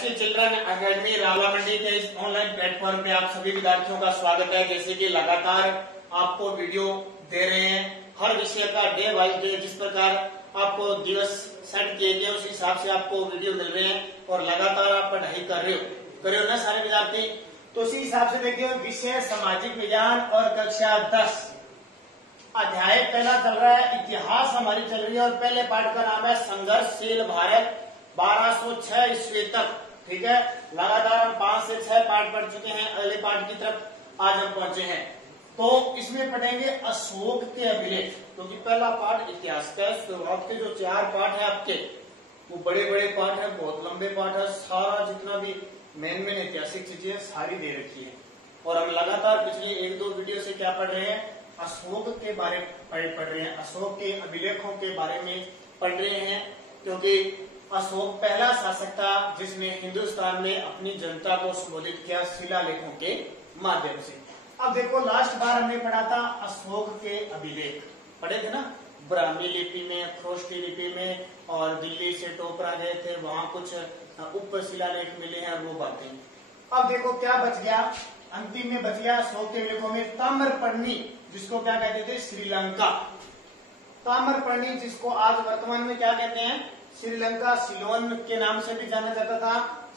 SC children academy Rawla मंडी के इस online platform पे आप सभी विद्यार्थियों का स्वागत है। जैसे कि लगातार आपको वीडियो दे रहे हैं हर विषय का डे बाई डे, जिस प्रकार आपको दिवस सेट किए गए उस हिसाब से आपको वीडियो मिल रहे हैं और लगातार आप पढ़ाई कर रहे हो ना सारे विद्यार्थी। तो उसी हिसाब से देखिए विषय सामाजिक विज्ञान और कक्षा 10 अध्याय पहला चल रहा है, इतिहास हमारी चल रही है और पहले पाठ का नाम है संघर्षशील भारत 1206 ईस्वी तक। ठीक है, लगातार हम 5 से 6 पाठ पढ़ चुके हैं, अगले पाठ की तरफ आज हम पहुंचे हैं। तो इसमें पढ़ेंगे अशोक के अभिलेख, क्योंकि पहला पाठ इतिहास का है। शुरुआत के जो 4 पाठ है आपके वो बड़े बड़े पाठ है, बहुत लंबे पाठ है, सारा जितना भी मेन ऐतिहासिक चीजें सारी दे रखी है। और हम लगातार पिछली 1-2 वीडियो से क्या पढ़ रहे हैं, अशोक के बारे में पढ़ रहे हैं, अशोक के अभिलेखों के बारे में पढ़ रहे हैं। क्योंकि अशोक पहला शासक था जिसने हिंदुस्तान में अपनी जनता को संबोधित किया शिलालेखों के माध्यम से। अब देखो लास्ट बार हमने पढ़ा था अशोक के अभिलेख, पढ़े थे ना, ब्राह्मी लिपि में, खरोष्टी लिपि में, और दिल्ली से टोपरा गए थे, वहां कुछ उप शिलालेख मिले हैं, वो बातें। अब देखो क्या बच गया, अंतिम में बच गया अशोक के अभिलेखों में ताम्रपर्णी, जिसको क्या कहते थे, श्रीलंका। ताम्रपर्णी जिसको आज वर्तमान में क्या कहते हैं, श्रीलंका, सिलोन के नाम से भी जाना जाता था।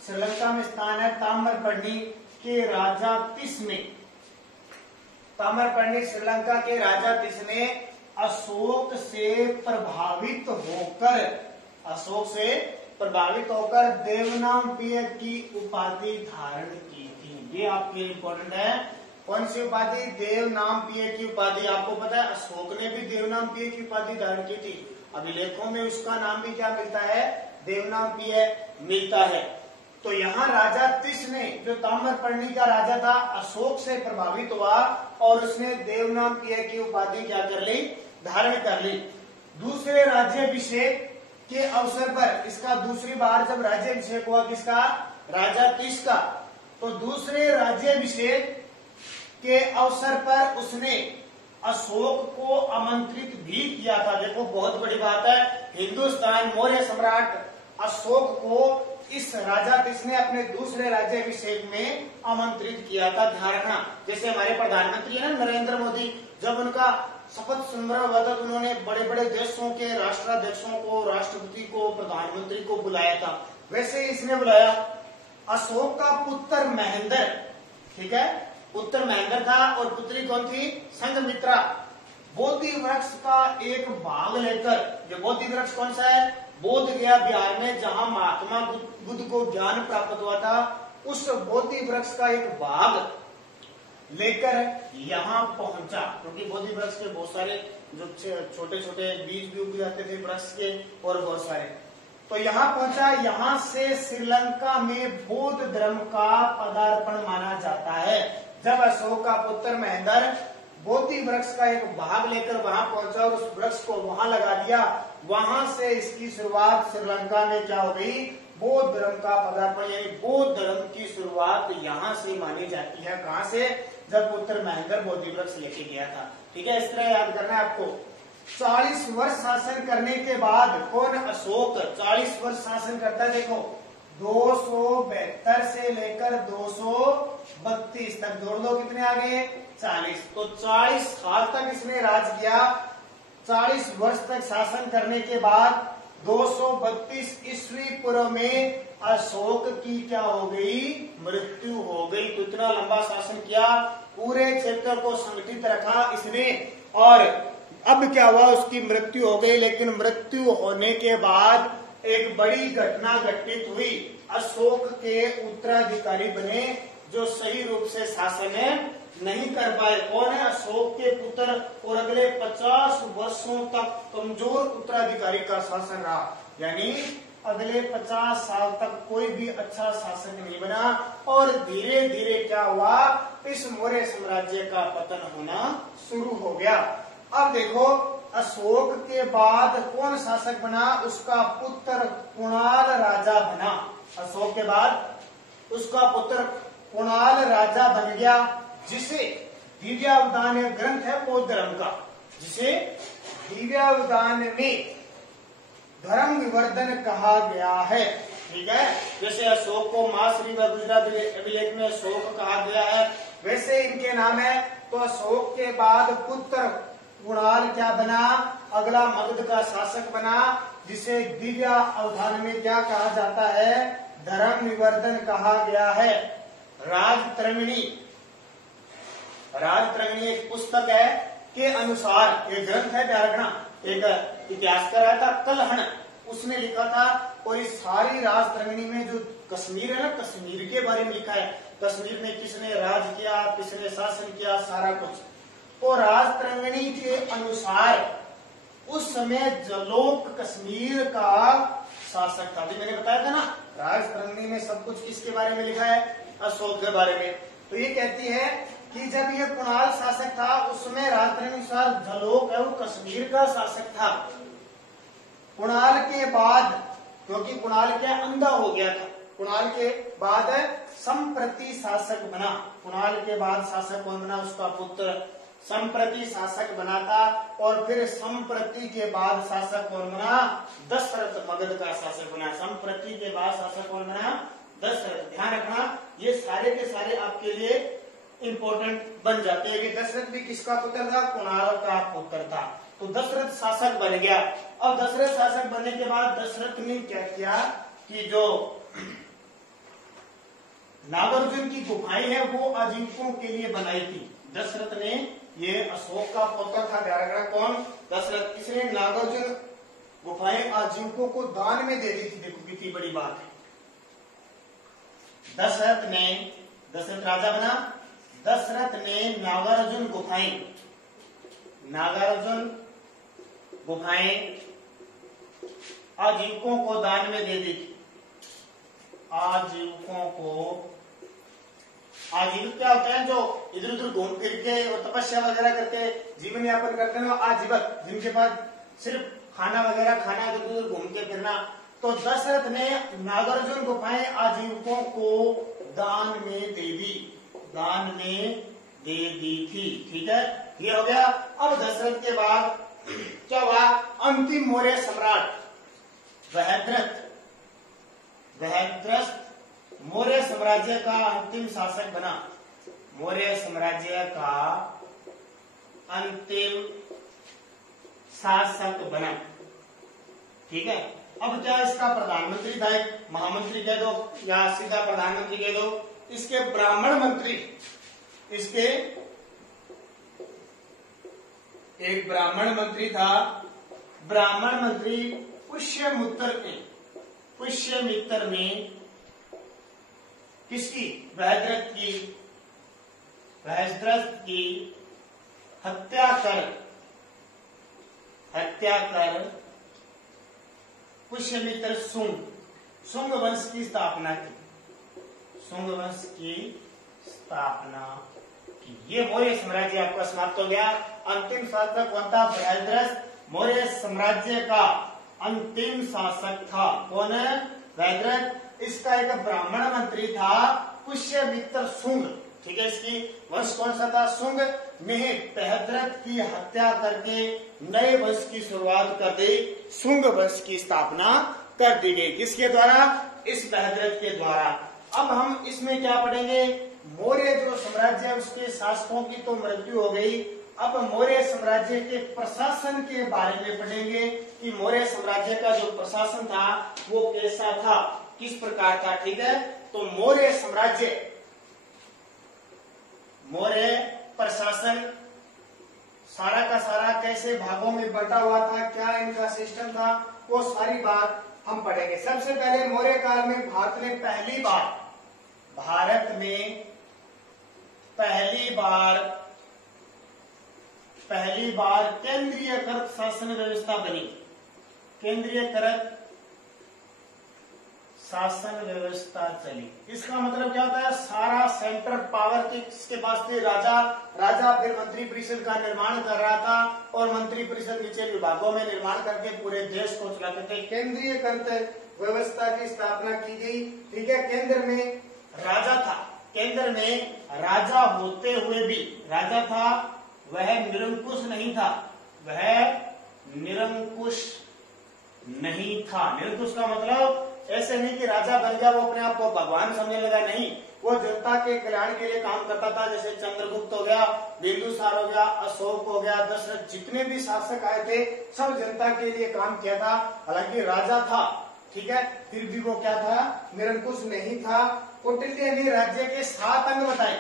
श्रीलंका में स्थान है ताम्रपर्णी के राजा तिस ने। ताम्रपर्णी श्रीलंका के राजा तिस ने अशोक से प्रभावित होकर देवनामप्रिय की उपाधि धारण की थी। ये आपके इम्पोर्टेंट है, कौन सी उपाधि, देवनामप्रिय की उपाधि। आपको पता है अशोक ने भी देवनामप्रिय की उपाधि धारण की थी, अभिलेखों में उसका नाम भी क्या मिलता है, देवनामप्रिय मिलता है। तो यहाँ राजा तिस ने, जो ताम्रपर्णी का राजा था, अशोक से प्रभावित हुआ और उसने देवनामप्रिय की उपाधि क्या कर ली, धारण कर ली। दूसरे राज्याभिषेक के अवसर पर, इसका दूसरी बार जब राज्याभिषेक हुआ किसका, राजा तिस का, तो दूसरे राज्याभिषेक के अवसर पर उसने अशोक को आमंत्रित भी किया था। देखो बहुत बड़ी बात है, हिंदुस्तान मौर्य सम्राट अशोक को इस राजा तिस ने अपने दूसरे राज्याभिषेक में आमंत्रित किया था। ध्यान रखना, जैसे हमारे प्रधानमंत्री है ना नरेंद्र मोदी, जब उनका शपथ समारोह हुआ था तो उन्होंने बड़े बड़े देशों के राष्ट्राध्यक्षों को, राष्ट्रपति को, प्रधानमंत्री को बुलाया था, वैसे इसने बुलाया। अशोक का पुत्र महेंद्र, ठीक है, पुत्र महेंद्र था और पुत्री कौन थी, संघमित्रा। बोधि वृक्ष का एक भाग लेकर, ये बोधि वृक्ष कौन सा है, बोध गया बिहार में, जहां महात्मा बुद्ध को ज्ञान प्राप्त हुआ था, उस बोधि वृक्ष का एक भाग लेकर यहाँ पहुंचा। क्योंकि बोधि वृक्ष के बहुत सारे जो छोटे छोटे बीज भी उग जाते थे वृक्ष के, और बहुत सारे, तो यहाँ पहुंचा। यहाँ से श्रीलंका में बौद्ध धर्म का पदार्पण माना जाता है। जब अशोक का पुत्र महेंद्र बोधि वृक्ष का एक भाग लेकर वहां पहुंचा और उस वृक्ष को वहां लगा दिया, वहां से इसकी शुरुआत श्रीलंका में क्या हो गई, बौद्ध धर्म का पदार्पण, यानी बौद्ध धर्म की शुरुआत यहाँ से मानी जाती है। कहाँ से, जब पुत्र महेंद्र बोधि वृक्ष लेके गया था। ठीक है, इस तरह याद करना है आपको। 40 वर्ष शासन करने के बाद कौन, अशोक 40 वर्ष शासन करता है। देखो 272 से लेकर 232 तक, जोड़ लो कितने आ गए, 40। तो 40 साल तक इसने राज किया। 40 वर्ष तक शासन करने के बाद 232 ईस्वी पूर्व में अशोक की क्या हो गई, मृत्यु हो गई। तो इतना लंबा शासन किया, पूरे क्षेत्र को संगठित रखा इसने, और अब क्या हुआ, उसकी मृत्यु हो गई। लेकिन मृत्यु होने के बाद एक बड़ी घटना घटित हुई, अशोक के उत्तराधिकारी बने जो सही रूप से शासन नहीं कर पाए। कौन है, अशोक के पुत्र, और अगले 50 वर्षों तक कमजोर उत्तराधिकारी का शासन रहा। यानी अगले 50 साल तक कोई भी अच्छा शासक नहीं बना, और धीरे धीरे क्या हुआ, इस मौर्य साम्राज्य का पतन होना शुरू हो गया। अब देखो अशोक के बाद कौन शासक बना, उसका पुत्र कुणाल राजा बना। अशोक के बाद उसका पुत्र कुणाल राजा बन गया, जिसे दिव्यावदान ग्रंथ है बौद्ध धर्म का, जिसे दिव्यावदान में धर्म विवर्धन कहा गया है। ठीक है। जैसे अशोक को महाश्री व गुजरात अभिलेख में अशोक कहा गया है, वैसे इनके नाम है। तो अशोक के बाद पुत्र कुणाल क्या बना, अगला मगध का शासक बना, जिसे दिव्य अवधान में क्या कहा जाता है, धर्म निवर्धन कहा गया है। राजतरंगिणी एक पुस्तक है के अनुसार, एक ग्रंथ है, ध्यान रखना, एक इतिहासकार आया था कलहण, उसने लिखा था। और इस सारी राजतरंगिणी में जो कश्मीर है ना, कश्मीर के बारे में लिखा है, कश्मीर में किसने राज किया, किसने शासन किया, सारा कुछ। तो राजतरंगिणी के अनुसार उस समय जलोक कश्मीर का शासक था। अभी मैंने बताया था ना, राजतरंगिणी में सब कुछ किसके बारे में लिखा है, अशोक के बारे में। तो ये कहती है कि जब ये कुणाल शासक था, उसमें राजतरंगिणी अनुसार जलोक है वो कश्मीर का शासक था। कुणाल के बाद, क्योंकि कुणाल क्या अंधा हो गया था, कुणाल के बाद संप्रति शासक बना। कुणाल के बाद शासक कौन बना, उसका पुत्र संप्रति शासक बना था। और फिर संप्रति के बाद शासक कौन बना, दशरथ मगध का शासक बना। संप्रति के बाद शासक कौन बना, दशरथ। ध्यान रखना, ये सारे के सारे आपके लिए इंपॉर्टेंट बन जाते हैं कि दशरथ भी किसका पुत्र था, कुणाल का पुत्र था। तो दशरथ शासक बन गया। अब दशरथ शासक बनने के बाद दशरथ ने क्या किया कि जो नागार्जुन की गुफाएं हैं वो आजीविकों के लिए बनाई थी। दशरथ ने, ये अशोक का पुत्र था, ध्यान रखना कौन, दशरथ। इसने नागार्जुन गुफाएं आजीविकों को दान में दे दी थी। देखो कितनी बड़ी बात है। दशरथ राजा बना, दशरथ ने नागार्जुन गुफाएं आजीविकों को दान में दे दी थी। आजीविकों को, आजीविक क्या होते हैं, जो इधर उधर घूम फिर के और तपस्या वगैरह करके जीवन यापन करते हैं, आजीवक, जिनके पास सिर्फ खाना वगैरह खाना, इधर उधर घूम के फिरना। तो दशरथ ने नागार्जुन गुफाएं आजीविकों को दान में दे दी थी। ठीक है, ये हो गया। अब दशरथ के बाद क्या हुआ, अंतिम मौर्य सम्राट बृहद्रथ मौर्य साम्राज्य का अंतिम शासक बना। मौर्य साम्राज्य का अंतिम शासक बना। ठीक है, अब क्या इसका प्रधानमंत्री था, एक महामंत्री कह दो या सीधा प्रधानमंत्री कह दो। इसके ब्राह्मण मंत्री, इसके एक ब्राह्मण मंत्री था। ब्राह्मण मंत्री पुष्यमित्र में किसकी, बृहद्रथ की हत्या कर पुष्यमित्र शुंग वंश की स्थापना की। ये मौर्य साम्राज्य आपका समाप्त हो गया। अंतिम शासक कौन था, बृहद्रथ मौर्य साम्राज्य का अंतिम शासक था। कौन है, बृहद्रथ। इसका एक ब्राह्मण मंत्री था पुष्यमित्र शुंग। ठीक है, इसकी वंश कौन सा था, शुंग ने बृहद्रथ की हत्या करके नए वंश की शुरुआत कर दी, शुंग वंश की स्थापना कर दी गई। किसके द्वारा, इस बृहद्रथ के द्वारा। अब हम इसमें क्या पढ़ेंगे, मौर्य जो साम्राज्य है उसके शासकों की तो मृत्यु हो गई। अब मौर्य साम्राज्य के प्रशासन के बारे में पढ़ेंगे कि मौर्य साम्राज्य का जो प्रशासन था वो कैसा था, किस प्रकार था। ठीक है, तो मौर्य साम्राज्य, मौर्य प्रशासन सारा का सारा कैसे भागों में बंटा हुआ था, क्या इनका सिस्टम था, वो सारी बात हम पढ़ेंगे। सबसे पहले मौर्य काल में भारत में पहली बार केंद्रीयकृत शासन व्यवस्था बनी। केंद्रीयकृत शासन व्यवस्था चली। इसका मतलब क्या होता है, सारा सेंट्रल पावर किसके पास थे, राजा फिर मंत्री परिषद का निर्माण कर रहा था और मंत्री परिषद नीचे विभागों में निर्माण करके पूरे देश को चलाते थे। केंद्रीयकृत व्यवस्था की स्थापना की गई। ठीक है, केंद्र में राजा था, केंद्र में राजा होते हुए भी राजा था, वह निरंकुश नहीं था, निरंकुश का मतलब ऐसे नहीं कि राजा बन गया वो अपने आप को भगवान समझने लगा, नहीं, वो जनता के कल्याण के लिए काम करता था। जैसे चंद्रगुप्त हो गया, बिंदुसार हो गया, अशोक हो गया, दशरथ, जितने भी शासक आए थे सब जनता के लिए काम किया था। हालांकि राजा था, ठीक है, फिर भी वो क्या था, निरंकुश नहीं था। कौटिल्य ने राज्य के 7 अंग बताए।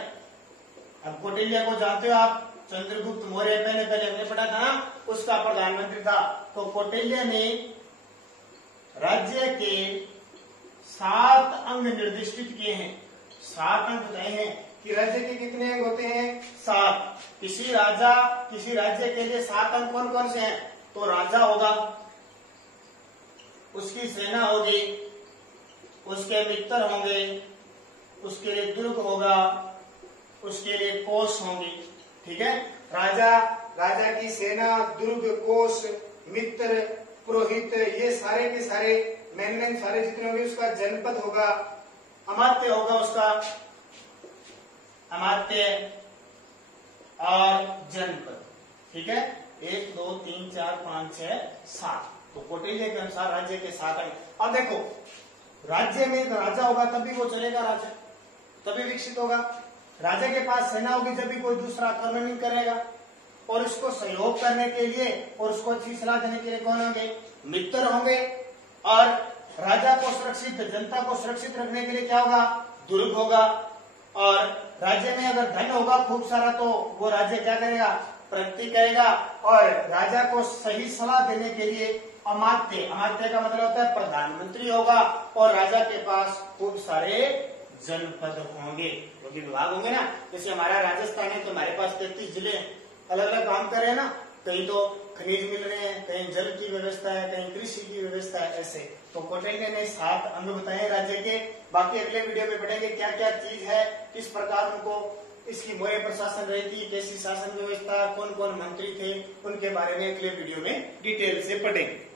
अब कौटिल्य को जानते हो आप, चंद्रगुप्त मौर्य पहले हमने पढ़ा था ना, उसका प्रधानमंत्री था। तो कौटिल्य ने राज्य के 7 अंग निर्दिष्ट किए हैं, 7 अंग बताए हैं कि राज्य के कितने अंग होते हैं, 7। किसी राज्य के लिए 7 अंग कौन कौन से हैं, तो राजा होगा, उसकी सेना होगी, उसके मित्र होंगे, उसके लिए दुर्ग होगा, उसके लिए कोष होंगे, ठीक है। राजा की सेना, दुर्ग, कोष, मित्र, पुरोहित, ये सारे के सारे मैन सारे जितने होंगे, उसका जनपद होगा, अमात्य होगा, उसका अमात्य और जनपद, ठीक है। 1 2 3 4 5 6 7। तो कौटिल्य के अनुसार राज्य के 7 अंग। अब देखो, राज्य में राजा होगा तभी वो चलेगा, राजा तभी विकसित होगा। राजा के पास सेना होगी जब भी कोई दूसरा आक्रमण नहीं करेगा, और उसको सहयोग करने के लिए और उसको अच्छी सलाह देने के लिए कौन होंगे, मित्र होंगे। और राजा को सुरक्षित, जनता को सुरक्षित रखने के लिए क्या होगा, दुर्ग होगा। और राज्य में अगर धन होगा खूब सारा तो वो राज्य क्या करेगा, प्रगति करेगा। और राजा को सही सलाह देने के लिए अमात्य का मतलब होता है प्रधानमंत्री होगा। और राजा के पास खूब सारे जनपद होंगे, क्योंकि विभाग होंगे ना। जैसे हमारा राजस्थान है तो हमारे पास 33 जिले अलग अलग काम कर रहे हैं ना, कहीं तो खनिज मिल रहे हैं, कहीं जल की व्यवस्था है, कहीं कृषि की व्यवस्था है, ऐसे। तो कौटिल्य ने 7 अंग बताए राज्य के। बाकी अगले वीडियो में पढ़ेंगे क्या क्या चीज है, किस प्रकार उनको इसकी मौर्य प्रशासन रही थी, कैसी शासन व्यवस्था, कौन कौन मंत्री थे, उनके बारे में अगले वीडियो में डिटेल से पढ़ेंगे।